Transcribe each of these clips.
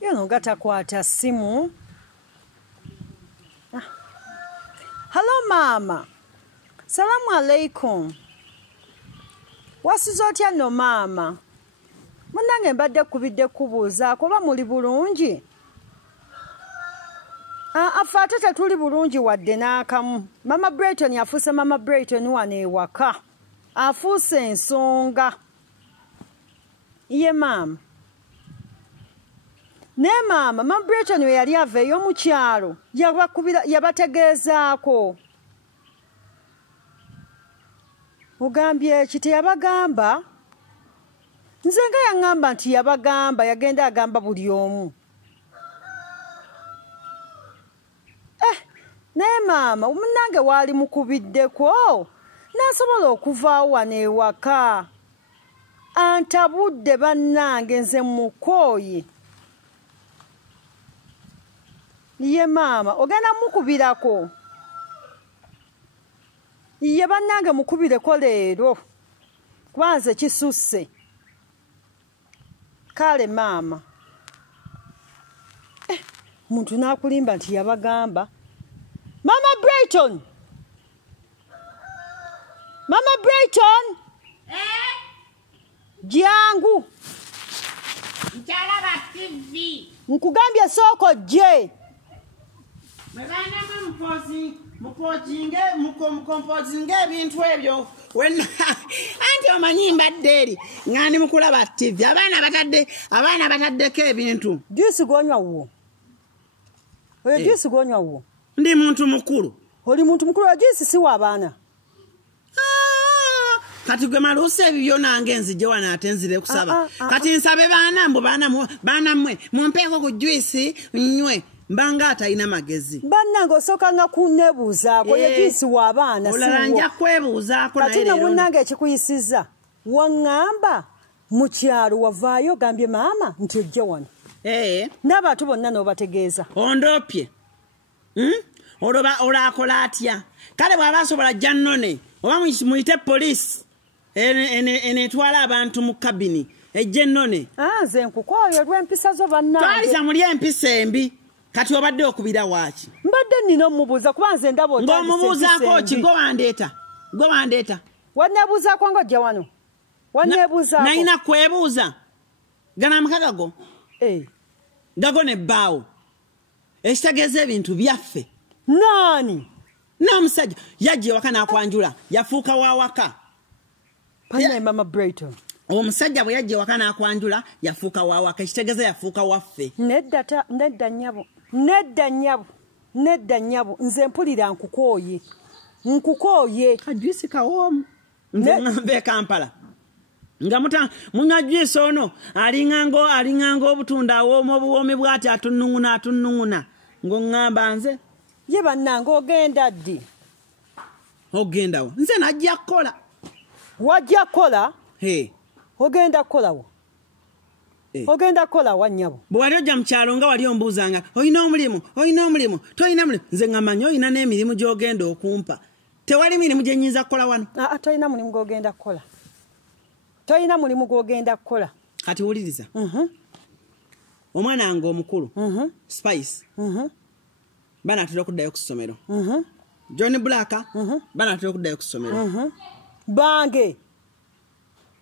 Yono gatakwata simu. Hello mama. Salamu alaikum. Wasizotya no mama. Munange mbadde kubidde kubuuza kuba muli bulungi. Afa tata tuli bulungi wadde n'akamu. Mama Brayton yafuuse Mama Brayton wano ewaka. Afuuse ensonga. Ye mama. Ne mama, Mama Brayton we yali aveeyo mu kyalo yabategeezaako. Ogambye eki teyabagamba? Nze nga yaŋŋamba nti yabagamba yagenda agamba buli omu. Naye maama, munnange waali mukubiddeko n'asobola okuvaawo wano ewaka. Antabudde bannange nze mukooye. Ye maama, ogenda mukubirako. Ye bannange mukubireko leero. Kuba nze kisusse. Kale maama. Muntu n'akulimba nti yabagamba. Mama Brayton! Mama Brayton! Jangu! Nchalaba TV! Nkugambye soko je! Mwana mukompozinge ebintu ebyo wenna anti omanyi mbadde eri ngani mukulaba TV abaana bataddeko ebintu. Juice gonywa wo. Oyo juice gonywa wo. Ndi muntu mukulu. Oli muntu mukulu wa juice si wa baana. Kati gwe malusi ebyo nange nzije wana atenzire kusaba. Kati nsabe baana mbu baana mmwe mumpeeko ku juice nywe. Mbanga atalina magezi. Bannange osokanga kunebuuzaako ye juice wa baana. Olala nja kwebuuzaako naye leero. Kati munnange ekikuyisiza. Waŋŋamba mu kyalo wavaayo gambye maama nti ojja wano. N'abantu bonna n'obategeeza. Ondopye. Olakola atya. Kale bw'aba asobola ajja nnone. Oba muyite poliisi. Enetwala abantu mu kabini. Ejje nnone. Nze nkukooye olw'empisa zo bannange. Twaliza muli empisa embi. Kati obadde okubira waaki. Mbadde nnina omubuuza kuba nze ndaba otandise. Ng'omubuuzaako ki gwe wandeeta. Wanneebuuzaako ng'ojja wano. Wanneebuuzaako. Nalina kwebuuza. Gana amakaga go. Gago n'ebbaawo. Ekitegeeza ebintu byaffe. Naani? N'omusajja yajja ewaka n'akwanjula. Yafuuka wa waka. Pannaye Mama Brayton. Omusajja bwe yajja ewaka n'akwanjula yafuuka wa waka. Ekitegeeza yafuuka waffe. Nedda nnyabo. Nze mpulira nkukooye. Kajuisi kawoomu. Nze ngambe Kampala. Nga munywa juice ono alinganga obutunda awoomu obuwoomi bw'ati atunnunguna. Ng'oŋŋamba nze. Ye bannange ogenda ddi? Ogenda wa? Nze najja kukola. Wajja kukola? Ogenda kukola wa? Ogenda kukola wa nnyabo? Bwe wali ojja mu kyalo nga wali ombuuzanga olina omulimu, tolina mulimu. Nze nga manyi olina n'emirimu gy'ogenda okumpa. Tewali mirimu gye nnyinza kukola wano. Tolina mulimu gw'ogenda kukola. Kati wuliriza. Omwana wange omukulu. Spice. Banaatera okuddayo ku ssomero. John Black. Banaatera okuddayo ku ssomero. Bange.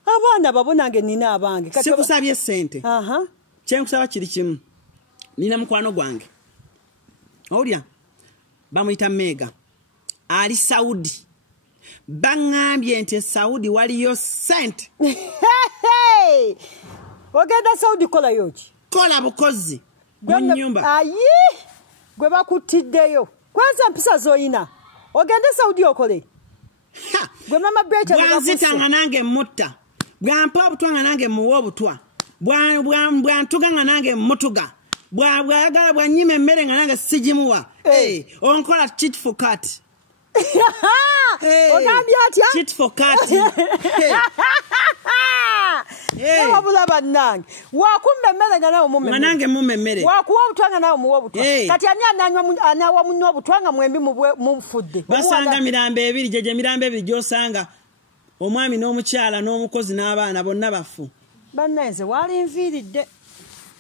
Abaana babo nange nina abange. Sikusabye ssente. Kyenkusaba kiri kimu. Nina mukwano gwange. Owulira? Bamuyita Mega. Ali Saudi. Bangambye nti Saudi waliyo ssente. Ogenda Saudi kola yoki? Kola bukozi. Mu nnyumba. Gwe bakutiddeyo. Kwanza mpisa zoyina. Ogende Saudi okole. Gwe Mama Brayton bwanzitanga nange mutta. Bwampa obutwanga nange muwa obutwa. Bwantuganga nange mutuga. Bwayagala bwanyima emmere nga nange sigimuwa. Onkola cheat for cat. Ogambye atya? Cheat for cat. Wabula bannange. Wakumba emmere nga nawe mumme. Nange mumme emmere. Wakuwa obutwanga nawe muwa obutwa. Kati ani ananywa munno obutwanga mwembi mufudde. Basanga mirambo ebiri jeje mirambo ebiri gyosanga. Omwami n'omukyala n'omukozi n'abaana bonna bafu. Bannanze wali nviiridde.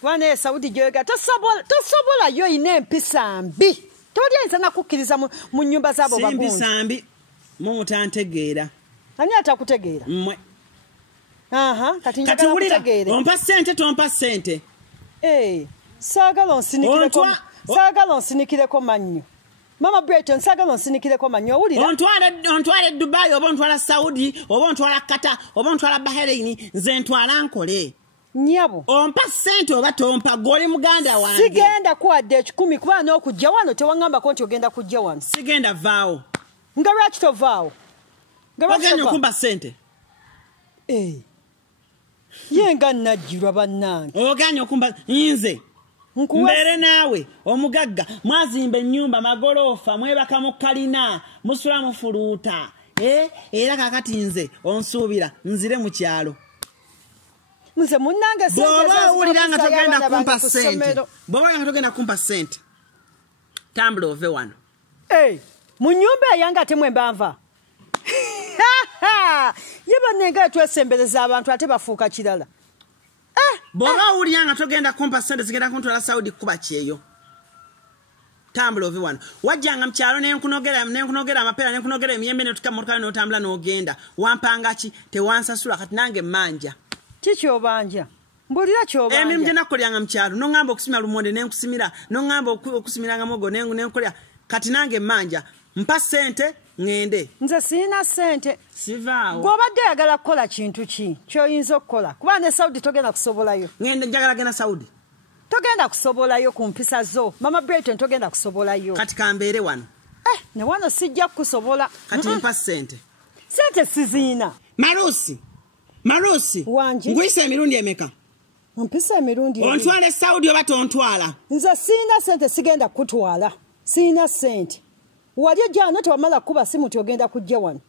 wane Saudi joga tosobola yo ine empisa mbi tolyenza nakukkiriza mu nyumba zabo bagunzi simpisa mbi mutantegeera ani atakutegeera mmwe kati njagala kutegeere ompa sente tompa sente saagala onsinikireko mannyo Mama Breton saagala onsinikireko mannyo owulira ontwale Dubai oba ontwala Saudi oba ontwala Qatar oba ontwala Bahrain nze ntwala nkole nyabo ompa sente oba tompa goli muganda wange sigenda kuwadde 10 kuba n'okujja wano tewangambako nti ogenda kujja wano sigenda vaawo nga lwaki tovaawo ogenda okumpa sente yenga najjirwa bannange oganya okumpa nze mbere naawe omugagga mwazimba ennyumba magolofa mwebaka mu kalina musula mufuluuta era kakati nze onsuubira nzire mu kyalo nze munnange bw'oba owulira nga togenda kumpa sente tambula ove wano mu nnyumba eyange ate mwe mbanva ye bannenga twesembereza abantu ate bafuuka kirala bw'oba owulira nga togenda kumpa sente zigenda kuntwala Saudi kuba kyeyo tambula ove wano wajjanga mu kyalo nenkunogera amapeera nenkunogera emiyembe netukamutwala n'otambula n'ogenda wampanga ki tewansasula kati nange manja kikyobanja mbulira kyobanja emirimu gye nakolyanga mu kyalo noŋŋamba okusimira lumonde nenkusimira noŋŋamba okusimiranga mogo nenkolya kati nange manja mpa sente ngende nze sirina sente sivaawo gw'obadde oyagala kukola kintu ki kyoyinza okukola kuba ne Saudi togenda kusobolayo ngende njagala genda Saudi togenda kusobolayo ku mpisa zo Mama Breton togenda kusobolayo kati kambeere wano ne wano sijja kusobola kati mpa sente siziina Marusi wangi nguyisa emirundi emeka mpisa emirundi ontwale Saudi oba tontwala nze sirina sente sigenda kutwala sirina sente wali ojjano tewamala kuba simu tyogenda kujja wano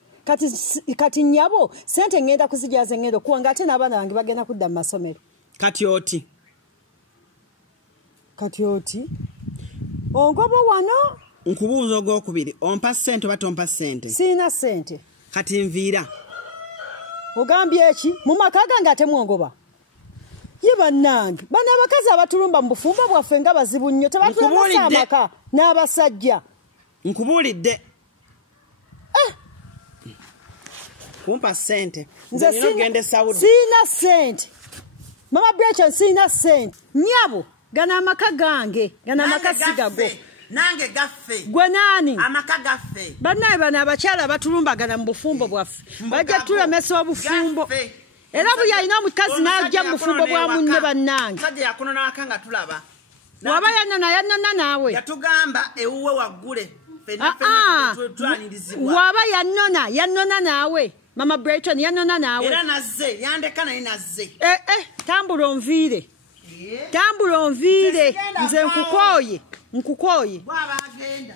kati nyabo sente ngenda kuzijaza ngendo kuwanga ate n'abaana bange bagenda kudda mu masomero kati oti ongobo wano nkubuuza ogwokubiri ompa sente oba tompa sente sirina sente kati nviira ogambye eki mu maka gange ate mwongoba ye bannange bano abakazi abatulumba mu bufumbo bwaffe nga bazibu nnyo tebatulambasa amaka n'abasajja nkubuulidde kumpa sente nze sirina sente Mama Breton sirina sente nyabo gana amaka gange gana amaka sigago nange gaffe gwe naani amaka gaffe bannaye bano abakyala abatulumbagana mu bufumbo bwaffe bajja tulemesa obufumbo era buli alina omukazi n'ajja mu bufumbo bwa munne bannange waba yannona naawe yatugamba ewuwe waggule waba yannona naawe Mama Breton yannona naawe era nazze yandeka naye nazze tambula onviire nze nkukooye bw'aba agenda